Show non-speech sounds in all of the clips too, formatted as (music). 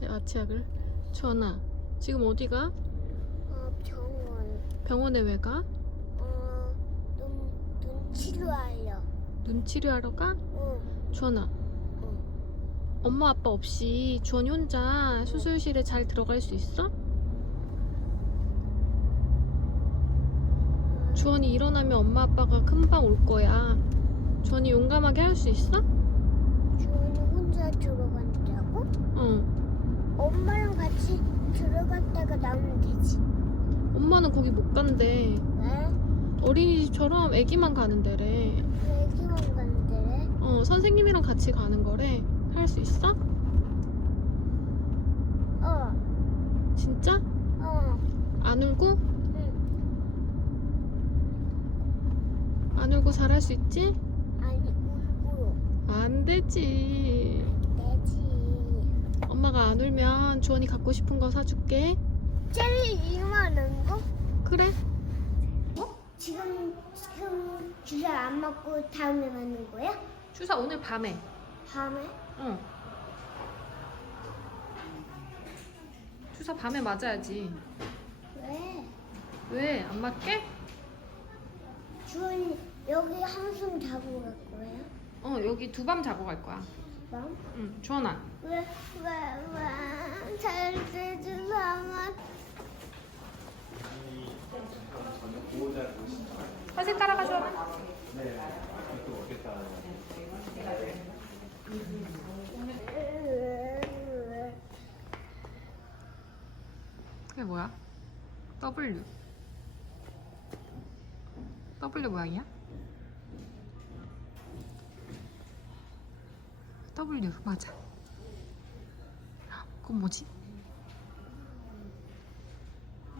내 아치약을. 주원아, 지금 어디가? 어, 병원. 병원에 왜 가? 어, 눈, 눈 치료하려. 눈 치료하러 가? 응, 주원아, 응. 엄마 아빠 없이 주원이 혼자 수술실에 잘 들어갈 수 있어? 주원이 일어나면 엄마 아빠가 금방 올 거야. 주원이 용감하게 할 수 있어? 주원이 혼자 들어간다고? 응. 엄마랑 같이 들어갔다가 나오면 되지. 엄마는 거기 못 간대. 왜? 어린이집처럼 애기만 가는 데래. 왜 애기만 간대? 어, 선생님이랑 같이 가는 거래. 할 수 있어? 어, 진짜? 어, 안 울고? 응. 안 울고 잘할 수 있지? 아니, 울고. 안 되지. 되지. 엄마가 안 울면 주원이 갖고 싶은 거 사줄게. 젤리 이만한 거? 그래? 지금, 지금 주사 안 맞고 다음에 맞는 거야? 주사 오늘 밤에. 밤에? 응. 주사 밤에 맞아야지. 왜? 왜? 안 맞게? 주원이 여기 한숨 자고 갈 거야? 어, 여기 두 밤 자고 갈 거야. 밤? 응, 주원아. 왜, 왜, 왜, 잘때 주사만 선생 따라가 주원아. 그게 뭐야? W. W 모양이야? W 맞아. 그건 뭐지?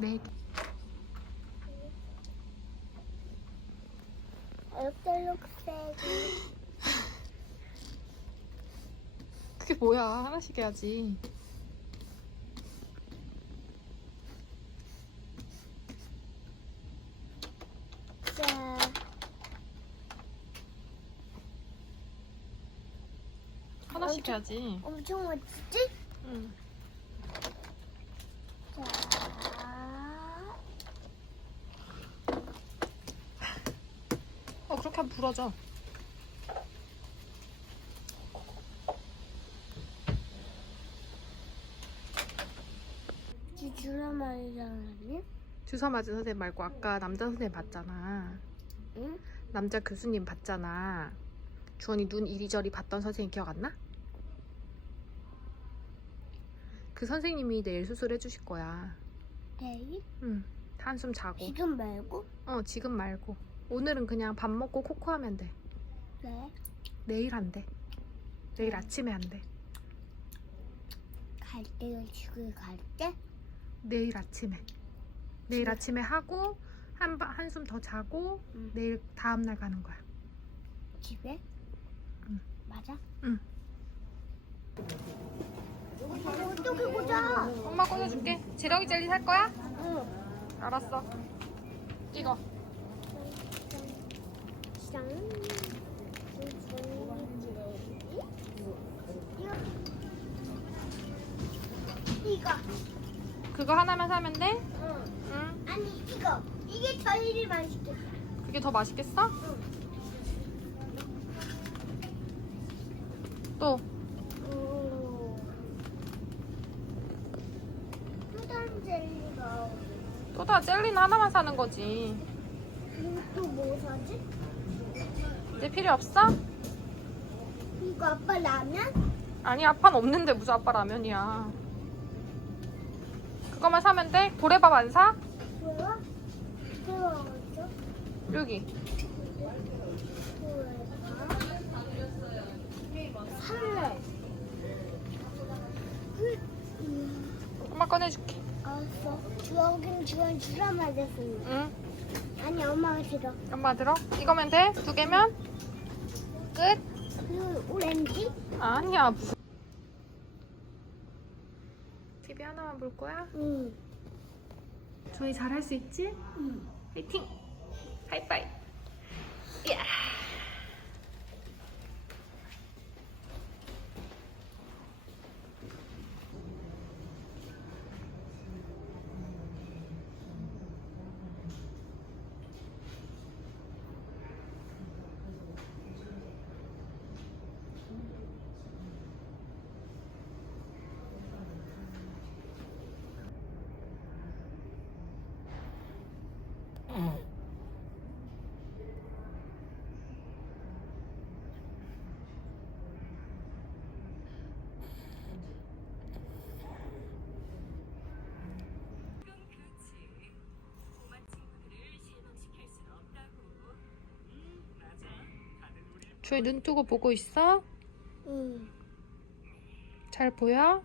네. 개. 얼떨록색 그게 뭐야? 하나씩 해야지. 자, 하나씩 해야지. 엄청 멋지지? 응. 자, 어 그렇게 하면 부러져. 지 드라마이잖아요? 주사 맞은 선생님 말고 아까 남자 선생님 봤잖아. 응? 남자 교수님 봤잖아. 주원이 눈 이리저리 봤던 선생님 기억 안 나? 그 선생님이 내일 수술해 주실 거야. 내일? 응. 한숨 자고. 지금 말고? 어, 지금 말고. 오늘은 그냥 밥 먹고 코코 하면 돼. 왜? 내일 안 돼. 내일 아침에 안 돼. 갈 때가 지금 갈 때? 내일 아침에. 내일 아침에 하고 한 바- 한숨 더 자고 응. 내일 다음 날 가는 거야. 집에? 응. 맞아? 응. 어떻게 보자? 엄마 꺼내줄게. 재령이 젤리 살 거야? 응. 알았어. 이거. 짱. 이거. 그거 하나만 사면 돼? 응. 응. 아니 이거. 이게 제일 맛있겠다. 그게 더 맛있겠어? 또 오. 수단 젤리가. 또 다 젤리는 하나만 사는 거지. 또 뭐 사지? 이제 필요 없어? 이거 아빠 라면? 아니 아빠는 없는데 무슨 아빠 라면이야. 그거만 사면 돼? 고래밥 안 사? 뭐야? 그거 어디죠? 여기. 살래. 엄마 꺼내줄게. 알았어. 주원긴 주원 주라 맞았습니다. 응. 아니 엄마가 들어. 엄마 들어? 이거면 돼? 두 개면? 끝? 그 오렌지? 아니야. 무슨. TV 하나만 볼 거야? 응. 조이 잘할 수 있지? 응. 화이팅! 하이파이! 이야! 주원이 눈 뜨고 보고 있어? 응. 잘 보여?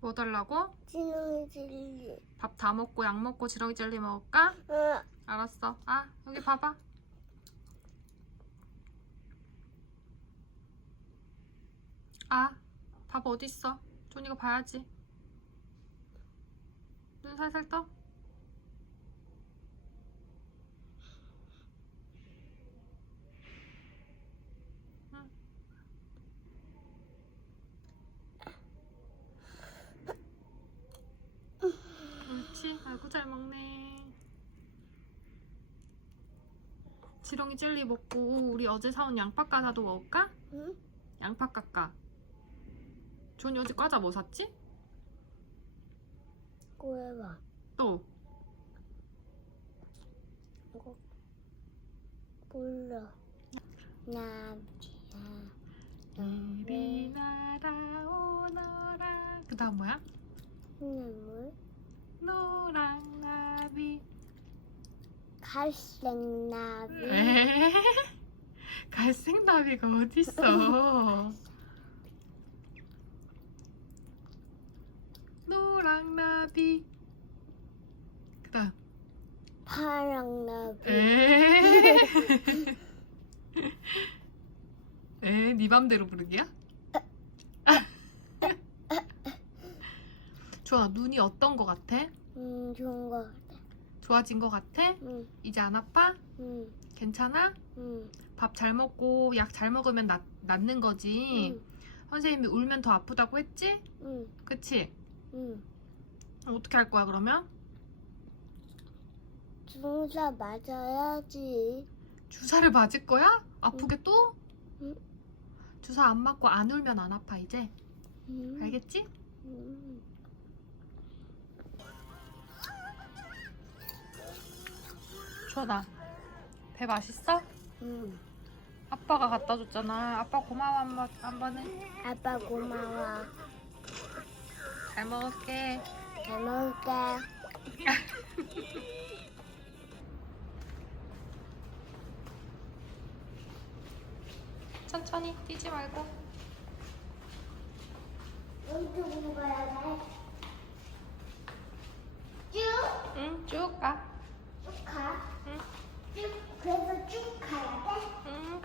뭐 달라고? 지렁이 젤리. 밥 다 먹고 약 먹고 지렁이 젤리 먹을까? 응. 알았어. 아, 여기 봐봐. 아, 밥 어딨어? 존이가 봐야지. 눈 살살 떠. 응. 옳지. 아이고 잘 먹네. 지렁이 젤리 먹고 우리 어제 사온 양파 과자도 먹을까? 응? 양파 깎아. 존이 어제 과자 뭐 샀지? 꼬해봐. 또 이거 몰라. 나비야. 이리 날아오너라. 그 다음 뭐야? 물 노랑 나비. 갈색 나비. 에? (laughs) 갈색 나비가 어딨어? (laughs) 노랑 나비. 그 다음. 파랑 나비. 에? (laughs) 에, 네 맘대로 부르기야? (laughs) 좋아, 눈이 어떤 거 같아? 음, 좋은 거 같아. 좋아진 거 같아? 응, 이제 안 아파? 응, 괜찮아? 응. 밥 잘 먹고 약 잘 먹으면 낫, 낫는 거지. 응, 선생님이 울면 더 아프다고 했지? 응, 그치? 응. 어떻게 할 거야, 그러면? 주사 맞아야지. 주사를 맞을 거야? 아프게 또? 응. 주사 안 맞고 안 울면 안 아파, 이제. 응, 알겠지? 응. 주원아, 배 맛있어? 응. 아빠가 갖다 줬잖아. 아빠 고마워 한, 번, 한 번은. 아빠 고마워. 잘 먹을게. 잘 먹을게. 천천히 뛰지 말고. 이쪽으로 가야 돼. 쭉, 응, 쭉 가. 쭉 가. 응, 쭉, 그래서 쭉 가야 돼. 응.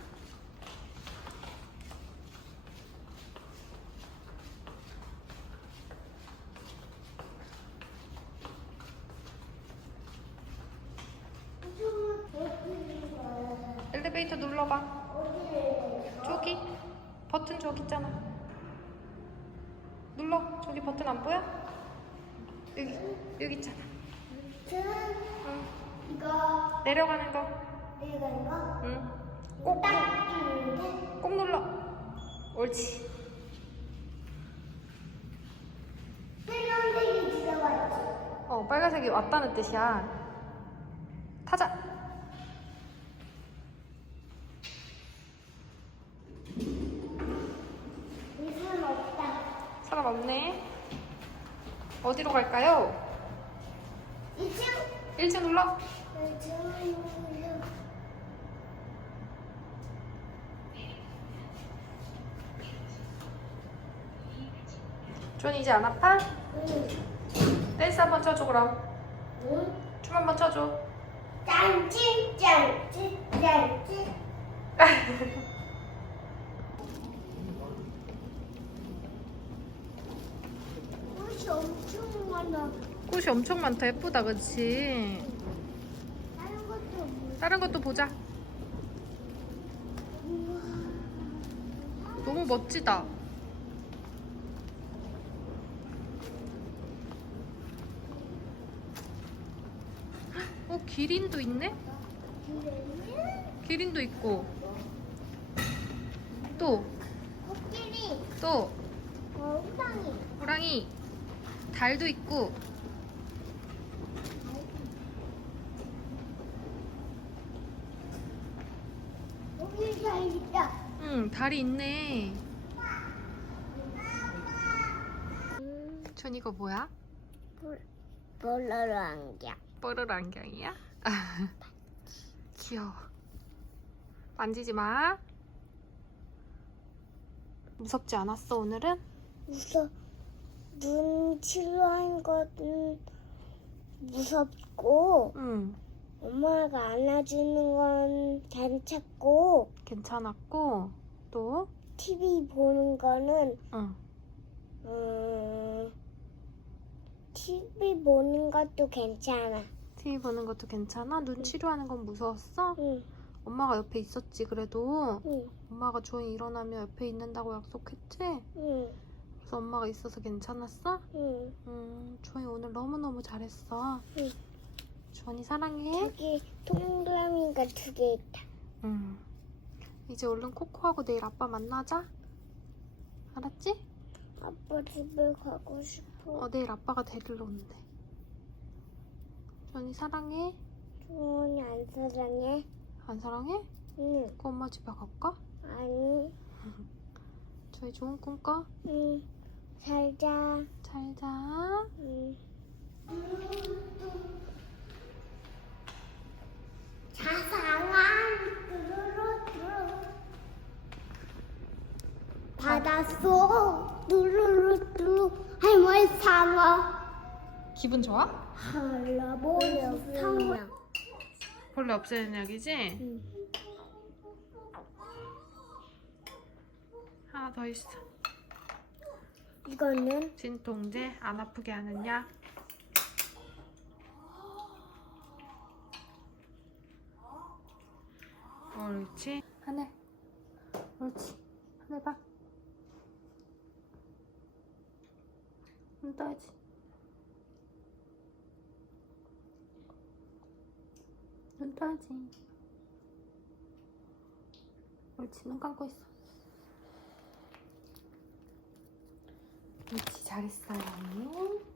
이쪽으로 어디로 가야 돼? 엘리베이터 눌러봐. 저기 버튼 저기 있잖아. 눌러. 저기 버튼 안 보여? 여기 여기 있잖아. 응. 이거 내려가는 거. 내가 이거 응. 꼭 누르는데 꼭 눌러. 옳지. 빨간색이 들어갔지. 어 빨간색이 왔다는 뜻이야. 타자. 사람 없네. 어디로 갈까요? 2층 1층 눌러. 존 이제 안 아파? 댄스 한번 쳐줘 그럼. 춤 한번 쳐줘. 짠찐 짠찐 짠찐 (laughs) 옷이 엄청 많아. 꽃이 엄청 많다. 예쁘다, 그치? 다른 것도 뭐 다른 것도 보자. 너무 멋지다. 어, 기린도 있네? 기린도 있고. 또, 코끼리 또, 엉덩이 호랑이. 달도 있고. 있다. 응, 다리 있네. 전 이거 뭐야? 볼러로 안경. 뽀로로 안경이야? (laughs) 귀여워. 만지지 마. 무섭지 않았어, 오늘은? 무서 눈 치료한 것은 무섭고 응. 엄마가 안아주는 건 괜찮고 괜찮았고, 또, TV 보는 거는 응. 음, TV 보는 것도 괜찮아. TV 보는 것도 괜찮아? 눈 치료하는 건 무서웠어? 응, 엄마가 옆에 있었지, 그래도. 응, 엄마가 조이 일어나면 옆에 있는다고 약속했지? 응, 그래서 엄마가 있어서 괜찮았어? 응. 음, 조이 오늘 너무너무 잘했어. 응. 주원이 사랑해. 여기 동그라미가 두 개 있다. 응. 이제 얼른 코코하고 내일 아빠 만나자. 알았지? 아빠 집에 가고 싶어. 어, 내일 아빠가 데리러 온대. 주원이 사랑해. 주원이 안 사랑해? 안 사랑해? 응, 그 엄마 집에 갈까? 아니, (laughs) 저희 좋은 꿈 꿔. 응. 살자. 잘 자. 응. 자상한 뚜루루뚜루 바닷속 뚜루루뚜루 할머니 상어 기분 좋아? 할아버지 상어 벌레 없애는 약이지? 응. 하나 더 있어. 이거는 진통제 안 아프게 하는 약. 옳지. 하늘. 옳지. 하늘 봐. 눈 떠야지. 눈 떠야지. 옳지. 눈 감고 있어. 옳지. 잘했어요.